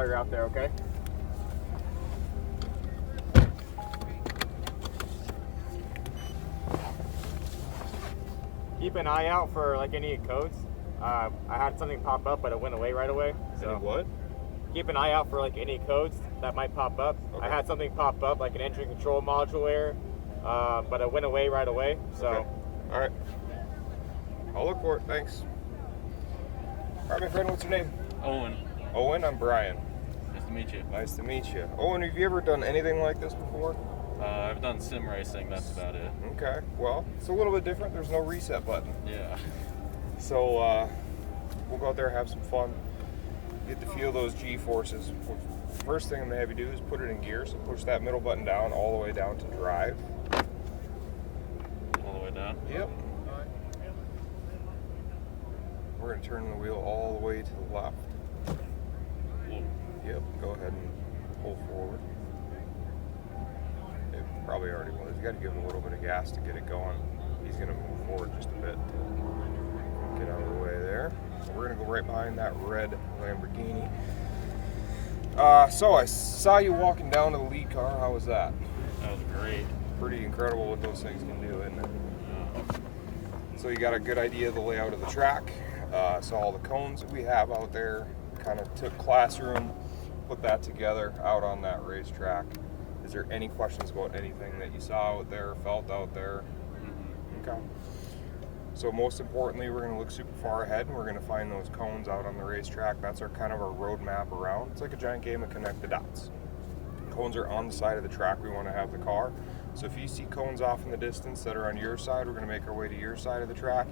while you're out there, okay? Keep an eye out for like any codes. I had something pop up, but it went away right away. So Any what? keep an eye out for like any codes that might pop up. Okay. I had something pop up, like an engine control module error, but it went away right away. So, okay. All right. I'll look for it. Thanks. All right, my friend. What's your name? Owen. Owen. I'm Brian. Nice to meet you. Nice to meet you. Owen, have you ever done anything like this before? I've done sim racing, that's about it. Okay. Well, it's a little bit different. There's no reset button. Yeah. So we'll go out there, have some fun, get to feel those G-forces. First thing I'm going to have you do is put it in gear. So push that middle button down all the way down to drive. All the way down? Yep. We're going to turn the wheel all the way to the left. Whoa. Yep. Go ahead and pull forward. It probably already was. You got to give it a little bit of gas to get it going. He's going to move forward just a bit to get out of the way there. So we're going to go right behind that red Lamborghini. So I saw you walking down to the lead car. How was that? That was great. Pretty incredible what those things can do, isn't it? Yeah. So you got a good idea of the layout of the track. Saw all the cones that we have out there. Kind of took classroom, put that together out on that racetrack. Is there any questions about anything that you saw out there, felt out there? Mm-hmm. Okay. So most importantly, we're going to look super far ahead, and we're going to find those cones out on the racetrack. That's our kind of our roadmap around. It's like a giant game of connect the dots. Cones are on the side of the track we want to have the car. So if you see cones off in the distance that are on your side, we're going to make our way to your side of the track.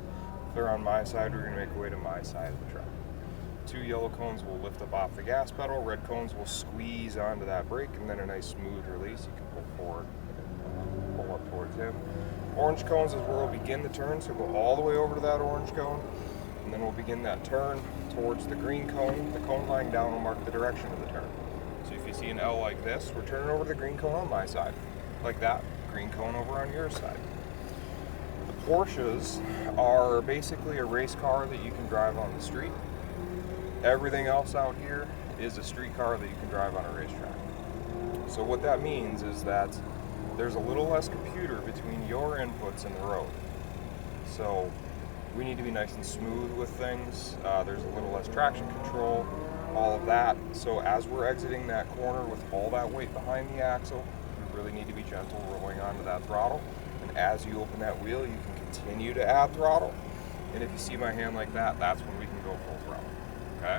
If they're on my side, we're going to make our way to my side of the track. 2 yellow cones will lift up off the gas pedal. Red cones will squeeze onto that brake, and then a nice smooth release. You can pull forward, pull up towards him. Orange cones is where we'll begin the turn, so go all the way over to that orange cone, and then we'll begin that turn towards the green cone. The cone lying down will mark the direction of the turn. So if you see an L like this, we're turning over to the green cone on my side. Like that, green cone over on your side. The Porsches are basically a race car that you can drive on the street. Everything else out here is a street car that you can drive on a racetrack. So what that means is that there's a little less computer between your inputs and the road. So we need to be nice and smooth with things. There's a little less traction control, all of that. So as we're exiting that corner with all that weight behind the axle, we really need to be gentle rolling onto that throttle. And as you open that wheel, you can continue to add throttle. And if you see my hand like that, that's when we can go full throttle. Okay?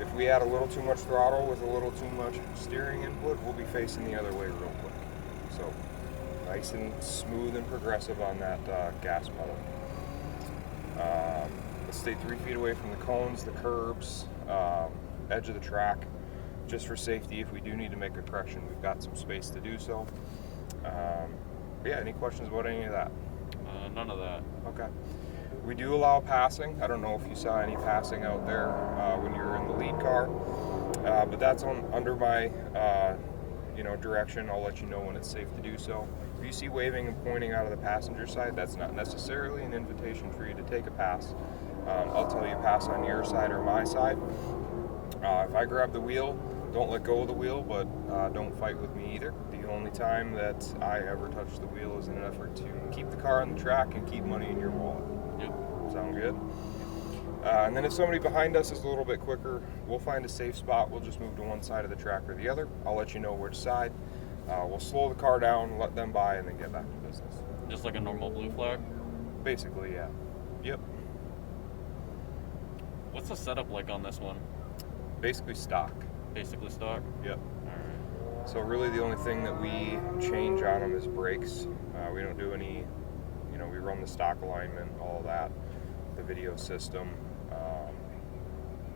If we add a little too much throttle with a little too much steering input, we'll be facing the other way real quick. So nice and smooth and progressive on that gas pedal. Let's stay 3 feet away from the cones, the curbs, edge of the track, just for safety. If we do need to make a correction, we've got some space to do so. Yeah, any questions about any of that? None of that. Okay. We do allow passing. I don't know if you saw any passing out there when you were in the lead car, but that's under my direction. I'll let you know when it's safe to do so. If you see waving and pointing out of the passenger side, that's not necessarily an invitation for you to take a pass. I'll tell you pass on your side or my side. If I grab the wheel, don't let go of the wheel, but don't fight with me either. The only time that I ever touch the wheel is in an effort to keep the car on the track and keep money in your wallet. Yep. Sound good? And then if somebody behind us is a little bit quicker, we'll find a safe spot. We'll just move to one side of the track or the other. I'll let you know which side. We'll slow the car down, let them by, and then get back to business. Just like a normal blue flag? Basically, yeah. Yep. What's the setup like on this one? Basically stock. Basically stock? Yep. Alright. So really the only thing that we change on them is brakes. We don't do any, we run the stock alignment, all that, the video system,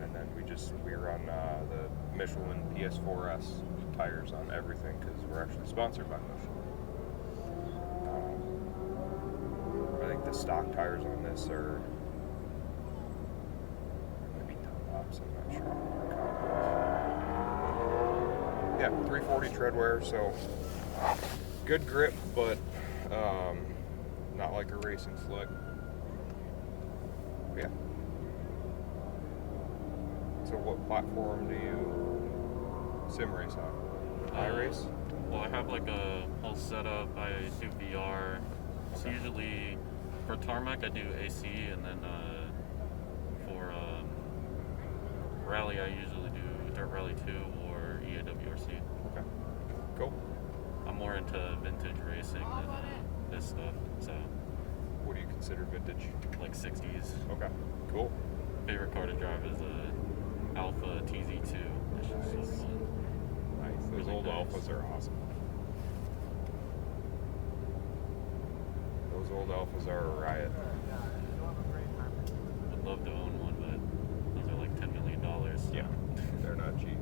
and then we run the Michelin PS4S tires on everything because we're actually sponsored by Michelin. I think the stock tires on this are maybe Dunlops, I'm not sure. Yeah, 340 tread wear, so good grip, but not like a racing slick. Yeah. So what platform do you sim race on? iRace? Well, I have like a whole setup. I do VR. It's Okay. usually for tarmac I do AC, and then for rally I usually do Dirt Rally 2 or EAWRC. Okay. Cool. I'm more into vintage racing than this stuff. So What do you consider vintage? like 60s. Okay. Cool. Favorite car to drive is a Alpha TZ2. It's just so fun. Nice. Those Really old nice. Alphas are awesome. Those old Alphas are a riot. Would love to own one, but those are like $10 million. So. Yeah. They're not cheap.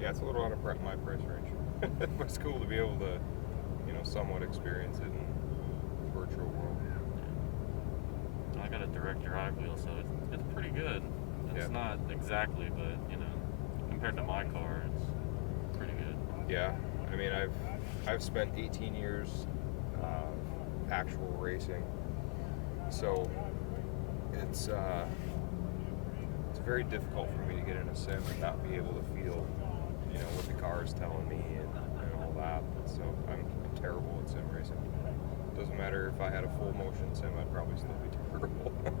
Yeah, it's a little out of my price range. But it's cool to be able to, somewhat experience it in the virtual world. I got a direct drive wheel, so it's pretty good. It's Yeah. not exactly, but compared to my car, it's pretty good. Yeah, I mean, I've spent 18 years actual racing, so it's very difficult for me to get in a sim and not be able to feel, what the car is telling me and all that. So I'm terrible at sim racing. Doesn't matter if I had a full motion sim, I'd probably still be terrible. Yeah.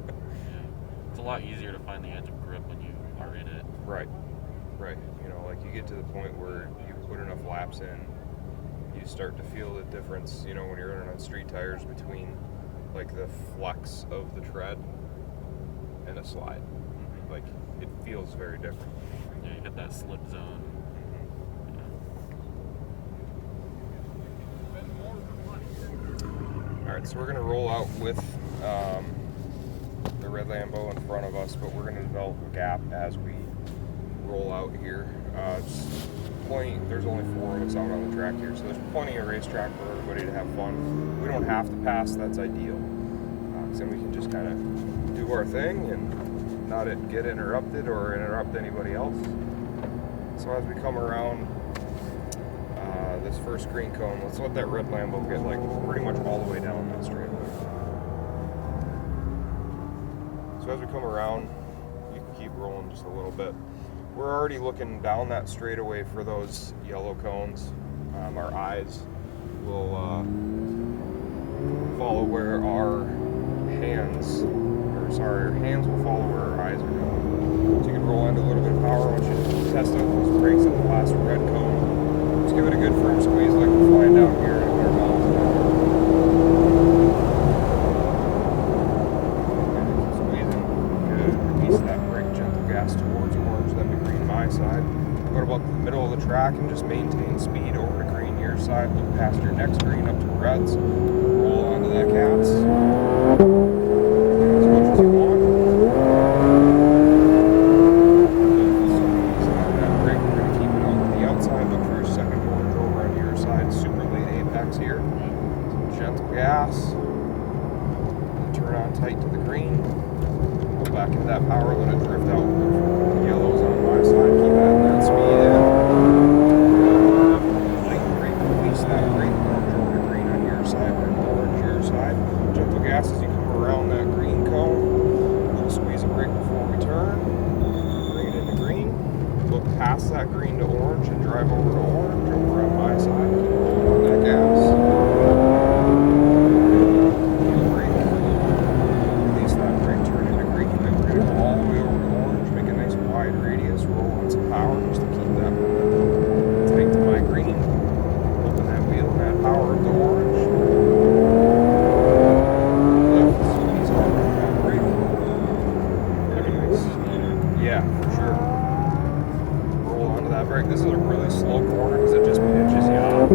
It's a lot easier to find the edge of grip when you are in it. Right. Like you get to the point where you put enough laps in, you start to feel the difference, when you're running on street tires between like the flex of the tread and a slide. Like it feels very different. Yeah, you get that slip zone. Alright, so we're going to roll out with the red Lambo in front of us, but we're going to develop a gap as we roll out here. There's only 4 of us out on the track here, so there's plenty of racetrack for everybody to have fun. We don't have to pass, that's ideal. Because then we can just kind of do our thing and not get interrupted or interrupt anybody else. So as we come around this first green cone, let's let that red Lambo get like pretty much all the way down that straightaway. So as we come around, you can keep rolling just a little bit. We're already looking down that straightaway for those yellow cones. Our eyes will follow where our hands will follow where our eyes are going. So you can roll into a little bit of power once you test out those brakes at the last red cone. Just give it a good firm squeeze like we're flying down here at 100 miles an hour. And squeezing. Good. Release that brake, gentle gas towards orange, then to green my side. Go to about the middle of the track and just maintain speed over to green your side. Look past your next green up to reds. Roll onto that gas. As much as you want. Here, gentle gas, turn on tight to the green, go back into that power, let it drift out, the yellows on my side, keep adding that speed in, light brake, release that brake, orange over to green on your side, then orange your side, gentle gas as you come around that green cone, we'll squeeze a brake before we turn, bring it into green, look past that green to orange and drive over to orange, over on my side, keep rolling on that gas. This is a really slow corner because it just pinches you off.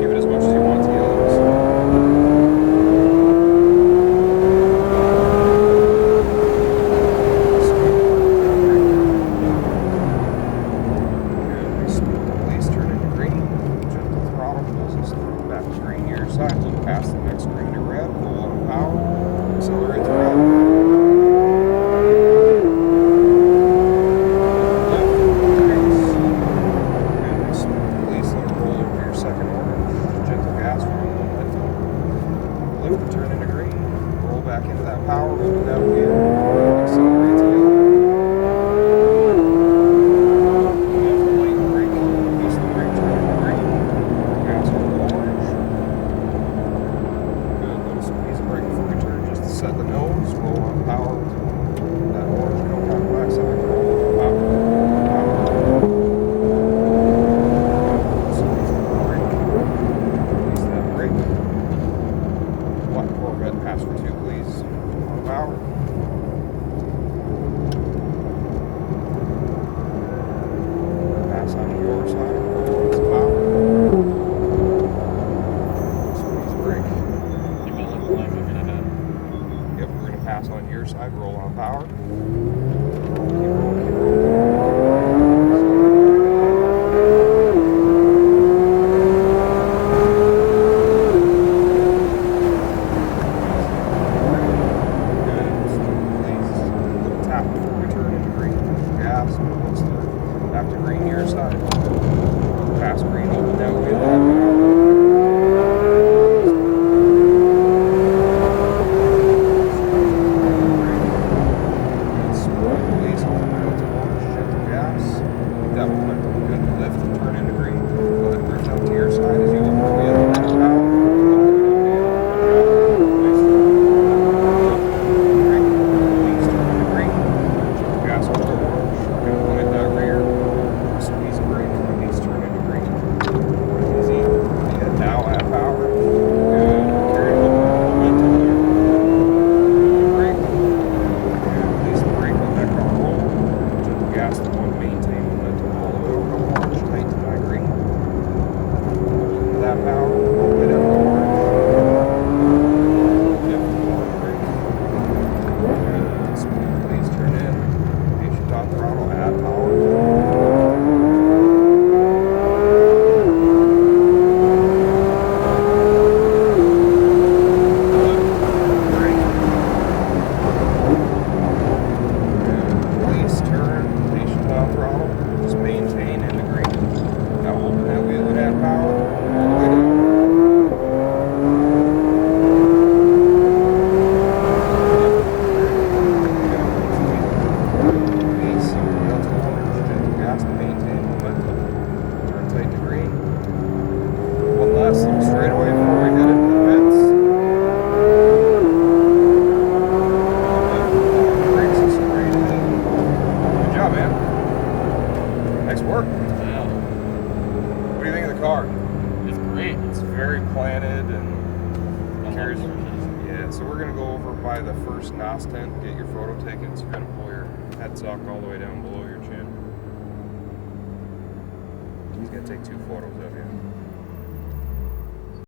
Give it as much as you want to the others. Good. Release, turn into green. Gentle throttle, pulls us back to green your side. Look past the next green to red. Pull on power. Accelerate to red. Second Once they're after green your side. Past green, open that wheel, add power. Release all the momentum, launch, gentle gas. That momentum good lift and turn into green. Let it drift out to your side as you open the wheel and add power. Release, turn into green. Gentle gas over the orange. Implement that rear. Squeeze the brake. Release, turn into green. Easy. And now add power. Good. Carry a little momentum there. Brake. And release the brake. Let that car roll. Gentle gas the one. Maintain momentum all the way over the orange. Tighten that green. Hold that power. Hold it in the orange. Lift the one brake. Good. Smooth release. Turn in. Patient top throttle. Add power. Release, turn, patient top throttle, just maintain in the green. Now open that wheel and add power all the way down. Release, wheel to orange, gentle gas to maintain momentum. Turn tight to green. One last little straightaway before we head into the pits. Brakes are straight ahead. Good job, man. Nice work. Yeah, What do you think of the car? it's great. It's very planted and I love carries. Porsches. Yeah, so we're gonna go over by the first NOS tent, get your photo taken. So you're gonna pull your headstock all the way down below your chin. He's gonna take 2 photos of you.